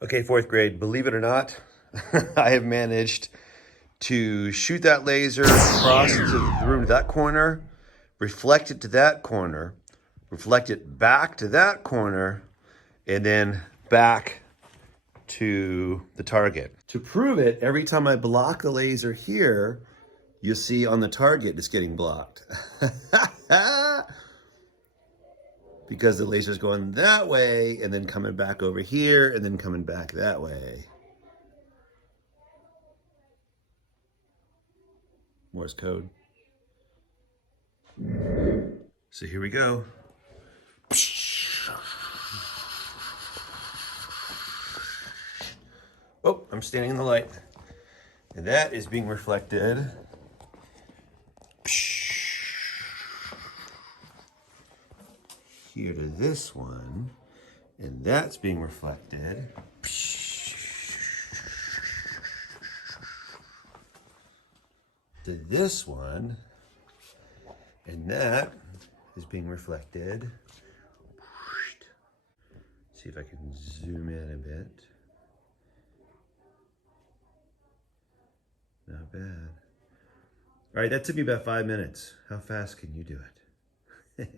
Okay, fourth grade, believe it or not, I have managed to shoot that laser across into the room to that corner, reflect it to that corner, reflect it back to that corner, and then back to the target. To prove it, every time I block the laser here, you'll see on the target it's getting blocked. Because the laser's going that way and then coming back over here and then coming back that way. Morse code. So here we go. Oh, I'm standing in the light. And that is being reflected here to this one. And that's being reflected to this one. And that is being reflected. See if I can zoom in a bit. Not bad. All right, that took me about 5 minutes. How fast can you do it?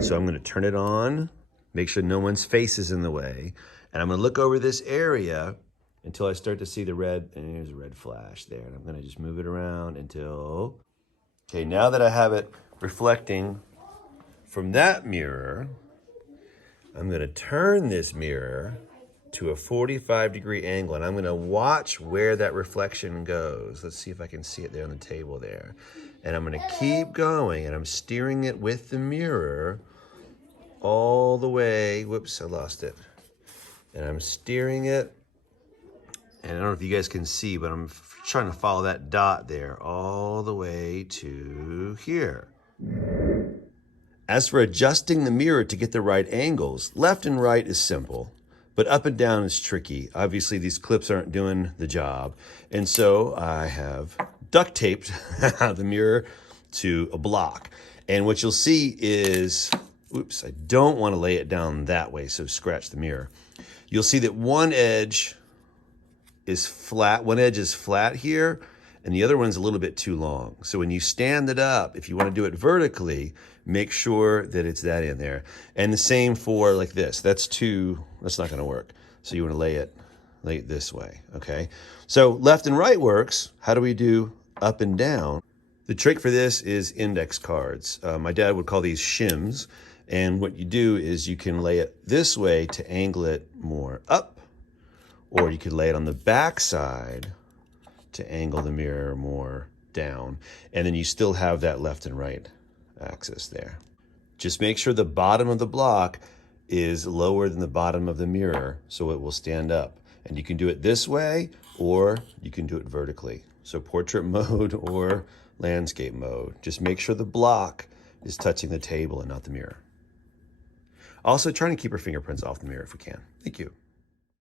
So I'm gonna turn it on, make sure no one's face is in the way, and I'm gonna look over this area until I start to see the red, and there's a red flash there, and I'm gonna just move it around until, okay, now that I have it reflecting from that mirror, I'm gonna turn this mirror to a 45-degree angle, and I'm gonna watch where that reflection goes. Let's see if I can see it there on the table there. And I'm gonna keep going, and I'm steering it with the mirror all the way, whoops, I lost it. And I'm steering it, and I don't know if you guys can see, but I'm trying to follow that dot there all the way to here. As for adjusting the mirror to get the right angles, left and right is simple, but up and down is tricky. Obviously, these clips aren't doing the job. And so I have duct taped the mirror to a block. And what you'll see is, oops, I don't want to lay it down that way, so scratch the mirror. You'll see that one edge is flat here, and the other one's a little bit too long. So when you stand it up, if you want to do it vertically, make sure that it's that in there. And the same for like this. That's not going to work. So you want to lay it this way, okay? So left and right works. How do we do up and down? The trick for this is index cards. My dad would call these shims. And what you do is you can lay it this way to angle it more up, or you could lay it on the back side to angle the mirror more down. And then you still have that left and right axis there. Just make sure the bottom of the block is lower than the bottom of the mirror so it will stand up. And you can do it this way, or you can do it vertically. So portrait mode or landscape mode. Just make sure the block is touching the table and not the mirror. Also, trying to keep our fingerprints off the mirror if we can. Thank you.